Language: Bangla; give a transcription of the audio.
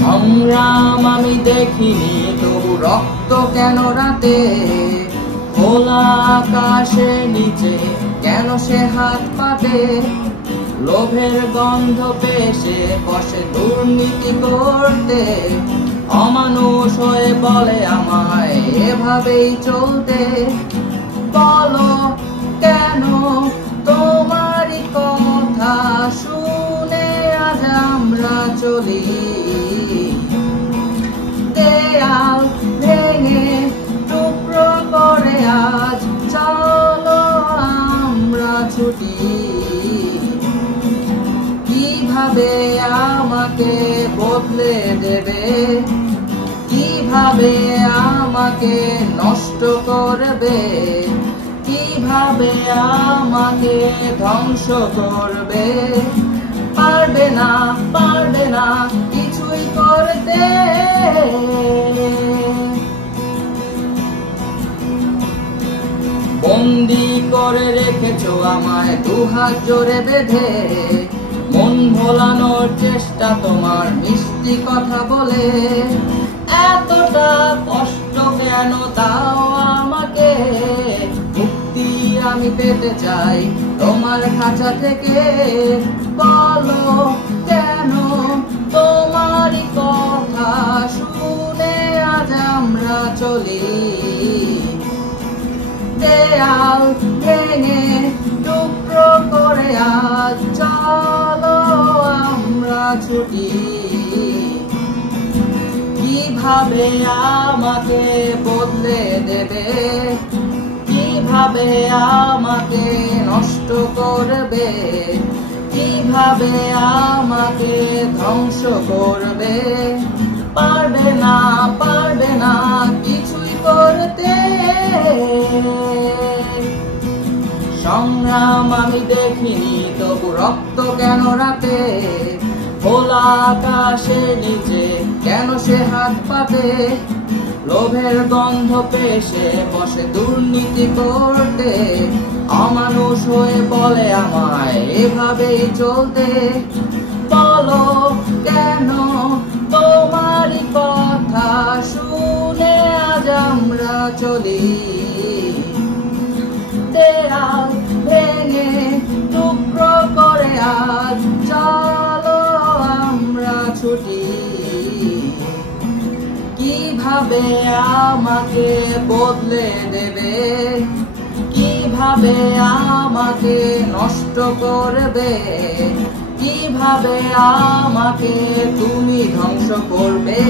সংগ্রাম আমি দেখিনি, তবু রক্ত কেন রাতে? খোলা আকাশের নিচে কেন সে হাত পাতে? লোভের গন্ধ পেশে বসে দুর্নীতি করতে। অমানুষ হয়ে বলে আমায় এভাবেই চলতে। বলো কেন তোমারই কথা শুনে আজ আমরা চলি? দেয়াল ভেঙে টুকরো করে আজ চলো আমরা ছুটি। কিভাবে আমাকে বদলে দেবে? কিভাবে আমাকে নষ্ট করবে? কিভাবে আমাকে ধ্বংস করবে? পারবে না, পারবে না কিছুই করতে। বন্দি করে রেখেছো আমায় দুহাত জোরে বেঁধে। মন ভোলানোর চেষ্টা তোমার মিষ্টি কথা বলে। এতটা কষ্ট কেন দাও আমাকে? মুক্তি আমি পেতে চাই তোমার খাঁচা থেকে। বলো কেন তোমারই কথা শুনে আজ আমরা চলি? দেয়াল ভেঙে টুকরো করে আজ চলো আমরা ছুটি। কিভাবে আমাকে বদলে দেবে? কিভাবে আমাকে নষ্ট করবে? কিভাবে আমাকে ধ্বংস করবে? পারবে না, পারবে না কিছুই করতে। সংগ্রাম আমি দেখিনি, তবু রক্ত কেন রাতে? খোলা আকাশের নিচে কেন সে হাত পাতে? লোভের গন্ধ পেশে বসে দুর্নীতি করতে। অমানুষ হয়ে বলে আমায় এভাবেই চলতে। বলো কেন তোমারই কথা শুনে আজ আমরা চলি? দেয়াল ভেঙে টুকরো করে আজ চলো আমরা ছুটি। কিভাবে আমাকে বদলে দেবে? কিভাবে আমাকে নষ্ট করবে? কিভাবে আমাকে তুমি ধ্বংস করবে?